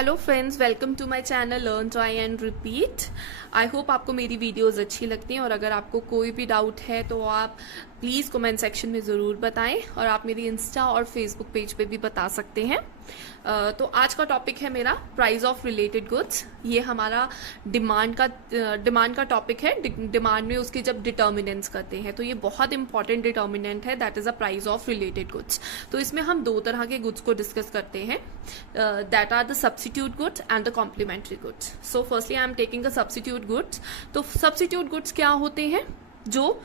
Hello friends, welcome to my channel learn try and repeat. I hope आपको मेरी videos अच्छी लगती हैं और अगर आपको कोई भी डाउट है तो आप प्लीज़ कमेंट सेक्शन में ज़रूर बताएं और आप मेरी इंस्टा और फेसबुक पेज पे भी बता सकते हैं। तो आज का टॉपिक है मेरा प्राइस ऑफ रिलेटेड गुड्स। ये हमारा डिमांड का टॉपिक है। डिमांड में उसके जब डिटर्मिनेंट्स करते हैं तो ये बहुत इंपॉर्टेंट डिटर्मिनेंट है, that is a price of related goods. तो इसमें हम दो तरह के गुड्स को डिस्कस करते हैं, that are the substitute goods and the complementary goods. So firstly I am taking the substitute goods. तो सब्स्टिट्यूट गुड्स क्या होते हैं? जो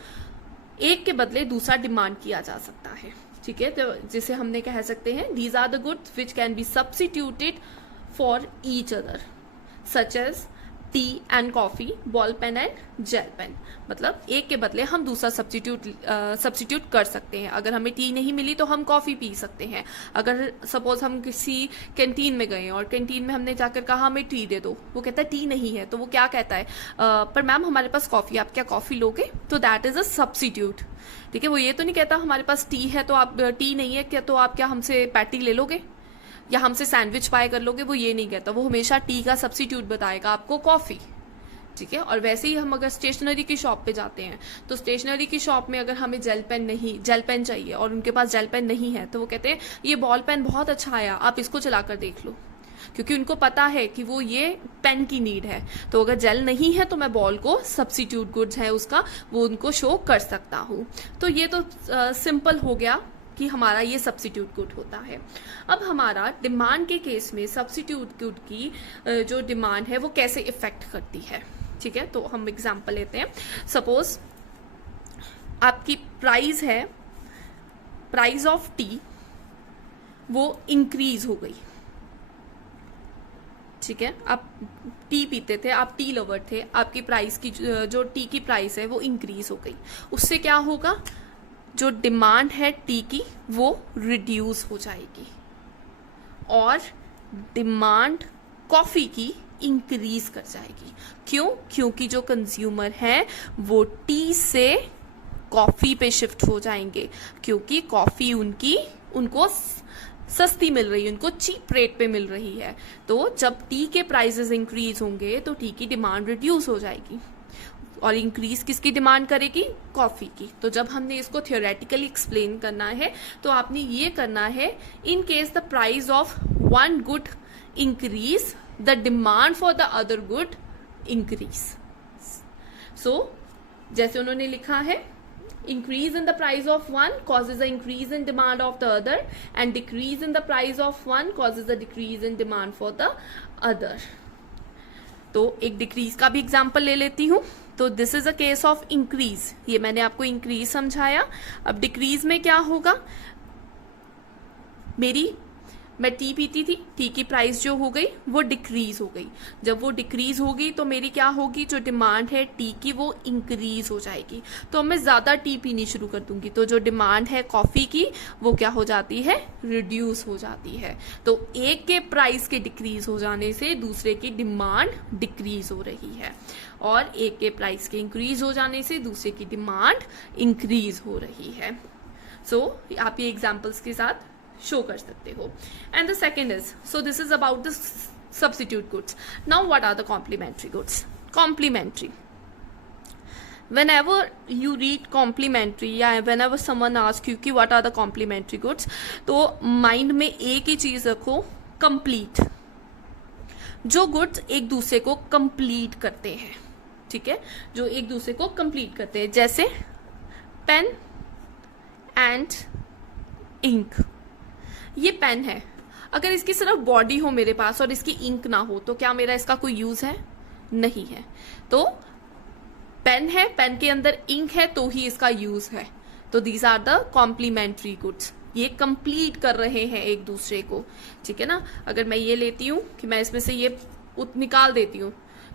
एक के बदले दूसरा डिमांड किया जा सकता है, ठीक है। तो जिसे हमने कह सकते हैं these are the goods which can be substituted for each other, such as tea and coffee, ball pen and gel pen. मतलब एक के बदले हम दूसरा सब्स्टिट्यूट कर सकते हैं। अगर हमें टी नहीं मिली तो हम कॉफी पी सकते हैं। अगर सपोज हम किसी कैंटीन में गए और कैंटीन में हमने जाकर कहा हमें टी दे दो, वो कहता है टी नहीं है, तो वो क्या कहता है, पर मैम हमारे पास कॉफी, आप क्या कॉफी लोगे? तो दैट इज अ सब्स्टिट्यूट, ठीक है। वो ये तो नहीं कहता हमारे पास टी है तो आप, टी नहीं है क्या तो आप क्या हमसे पैटी ले लोगे या हमसे सैंडविच बाय कर लोगे, वो ये नहीं कहता। वो हमेशा टी का सब्स्टिट्यूट बताएगा आपको कॉफी, ठीक है। और वैसे ही हम अगर स्टेशनरी की शॉप पे जाते हैं तो स्टेशनरी की शॉप में अगर हमें जेल पेन चाहिए और उनके पास जेल पेन नहीं है तो वो कहते हैं ये बॉल पेन बहुत अच्छा आया, आप इसको चलाकर देख लो, क्योंकि उनको पता है कि वो ये पेन की नीड है। तो अगर जेल नहीं है तो मैं बॉल को सब्स्टिट्यूट गुड्स है उसका, वो उनको शो कर सकता हूँ। तो ये तो सिंपल हो गया कि हमारा ये सब्स्टिट्यूट गुड होता है। अब हमारा डिमांड के केस में सब्स्टिट्यूट गुड की जो डिमांड है वो कैसे इफेक्ट करती है, ठीक है। तो हम एग्जांपल लेते हैं। सपोज आपकी प्राइस है, प्राइस ऑफ टी वो इंक्रीज हो गई, ठीक है। आप टी पीते थे, आप टी लवर थे, आपकी प्राइस की जो टी की प्राइस है वो इंक्रीज हो गई। उससे क्या होगा, जो डिमांड है टी की वो रिड्यूस हो जाएगी और डिमांड कॉफी की इंक्रीज कर जाएगी। क्यों? क्योंकि जो कंज्यूमर है वो टी से कॉफी पे शिफ्ट हो जाएंगे, क्योंकि कॉफी उनको सस्ती मिल रही है, उनको चीप रेट पे मिल रही है। तो जब टी के प्राइसेस इंक्रीज होंगे तो टी की डिमांड रिड्यूस हो जाएगी और इंक्रीज किसकी डिमांड करेगी? कॉफी की। तो जब हमने इसको थियोरेटिकली एक्सप्लेन करना है तो आपने ये करना है, in case the price of one good increase the demand for the other good increase. So जैसे उन्होंने लिखा है, increase in the price of one causes a increase in demand of the other and decrease in the price of one causes a decrease in demand for the other। तो एक decrease का भी example ले लेती हूँ। तो this is a case of increase, ये मैंने आपको इंक्रीज समझाया। अब डिक्रीज में क्या होगा, मैं टी पीती थी, टी की प्राइस जो हो गई वो डिक्रीज हो गई। जब वो डिक्रीज होगी तो मेरी क्या होगी, जो डिमांड है टी की वो इंक्रीज हो जाएगी। तो मैं ज्यादा टी पीनी शुरू कर दूंगी, तो जो डिमांड है कॉफी की वो क्या हो जाती है, रिड्यूस हो जाती है। तो एक के प्राइस के डिक्रीज हो जाने से दूसरे की डिमांड डिक्रीज हो रही है और एक के प्राइस के इंक्रीज हो जाने से दूसरे की डिमांड इंक्रीज हो रही है। सो आप ये एग्जाम्पल्स के साथ शो कर सकते हो। And the second is, so this is about the substitute goods. Now what are the complementary goods? Complementary, whenever you read complimentary या whenever someone asks you कि what are the complimentary goods, तो mind में एक ही चीज रखो, complete. जो goods एक दूसरे को कंप्लीट करते हैं, ठीक है, जो एक दूसरे को कंप्लीट करते हैं, जैसे पेन एंड इंक। ये पेन है, अगर इसकी सिर्फ बॉडी हो मेरे पास और इसकी इंक ना हो तो क्या मेरा इसका कोई यूज है? नहीं है। तो पेन है, पेन के अंदर इंक है तो ही इसका यूज है। तो these are the complementary goods, ये कंप्लीट कर रहे हैं एक दूसरे को, ठीक है ना। अगर मैं ये लेती हूँ कि मैं इसमें से ये निकाल देती हूँ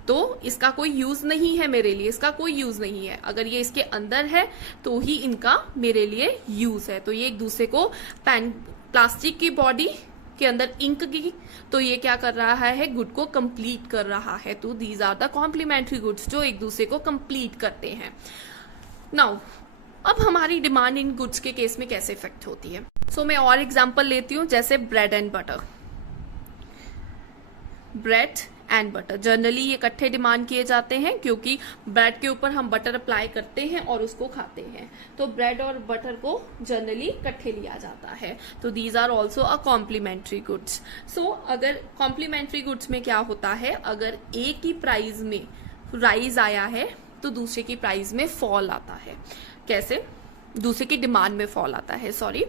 तो इसका कोई यूज नहीं है मेरे लिए, इसका कोई यूज नहीं है। अगर ये इसके अंदर है तो ही इनका मेरे लिए यूज है। तो ये एक दूसरे को, पेन प्लास्टिक की बॉडी के अंदर इंक की, तो ये क्या कर रहा है, गुड को कंप्लीट कर रहा है। तो these are the complementary goods, जो एक दूसरे को कंप्लीट करते हैं। नाउ अब हमारी डिमांड इन गुड्स के केस में कैसे इफेक्ट होती है? सो मैं और एग्जांपल लेती हूँ, जैसे bread and butter. Bread and butter. Generally ये इकट्ठे डिमांड किए जाते हैं क्योंकि ब्रेड के ऊपर हम बटर अप्लाई करते हैं और उसको खाते हैं, तो ब्रेड और बटर को जनरली इकट्ठे लिया जाता है। तो these are also a complementary goods. So अगर कॉम्प्लीमेंट्री गुड्स में क्या होता है, अगर एक ही प्राइस में राइज आया है तो दूसरे की प्राइस में फॉल आता है। कैसे? दूसरे की डिमांड में फॉल आता है, सॉरी।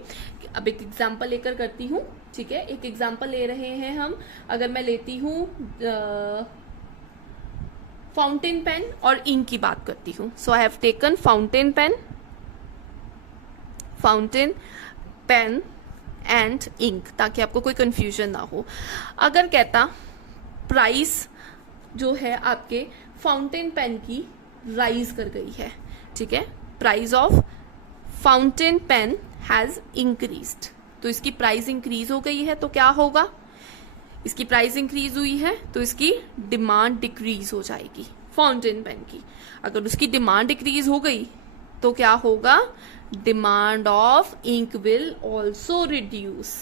अब एक एग्जांपल लेकर करती हूँ, ठीक है। एक एग्जांपल ले रहे हैं हम, अगर मैं लेती हूँ फाउंटेन पेन और इंक की बात करती हूँ। So I have taken fountain pen and ink, ताकि आपको कोई कंफ्यूजन ना हो। अगर कहता प्राइस जो है आपके फाउंटेन पेन की राइज कर गई है, ठीक है, price of fountain pen has increased, तो इसकी प्राइस इंक्रीज हो गई है, तो क्या होगा, इसकी प्राइस इंक्रीज हुई है तो इसकी डिमांड डिक्रीज हो जाएगी फाउंटेन पेन की। अगर उसकी डिमांड डिक्रीज हो गई तो क्या होगा, demand of ink will also reduce,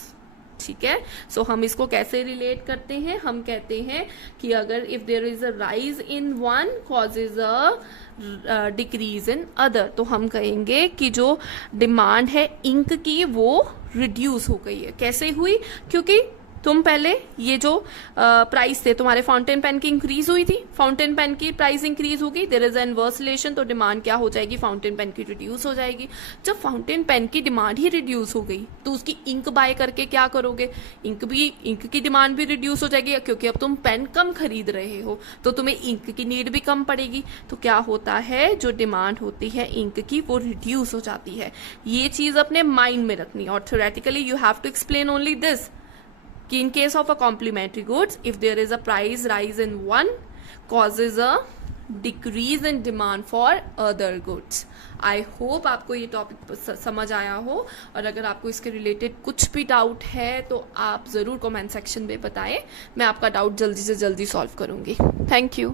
ठीक है। सो हम इसको कैसे रिलेट करते हैं, हम कहते हैं कि अगर if there is a rise in one causes a decrease in other, तो हम कहेंगे कि जो डिमांड है इंक की वो रिड्यूस हो गई है। कैसे हुई, क्योंकि तुम पहले ये जो प्राइस थे तुम्हारे फाउंटेन पेन की इंक्रीज हुई थी, फाउंटेन पेन की प्राइस इंक्रीज होगी, there is an inverse relation, तो डिमांड क्या हो जाएगी, फाउंटेन पेन की रिड्यूस हो जाएगी। जब फाउंटेन पेन की डिमांड ही रिड्यूस हो गई तो उसकी इंक बाय करके क्या करोगे, इंक की डिमांड भी रिड्यूस हो जाएगी, क्योंकि अब तुम पेन कम खरीद रहे हो तो तुम्हें इंक की नीड भी कम पड़ेगी। तो क्या होता है, जो डिमांड होती है इंक की वो रिड्यूस हो जाती है। ये चीज अपने माइंड में रखनी है, और theoretically you have to explain only this कि in case of a complementary goods, if there is a price rise in one, causes a decrease in demand for other goods. I hope आपको ये topic समझ आया हो, और अगर आपको इसके रिलेटेड कुछ भी डाउट है तो आप ज़रूर कमेंट सेक्शन में बताएं, मैं आपका डाउट जल्दी से जल्दी सॉल्व करूँगी। Thank you.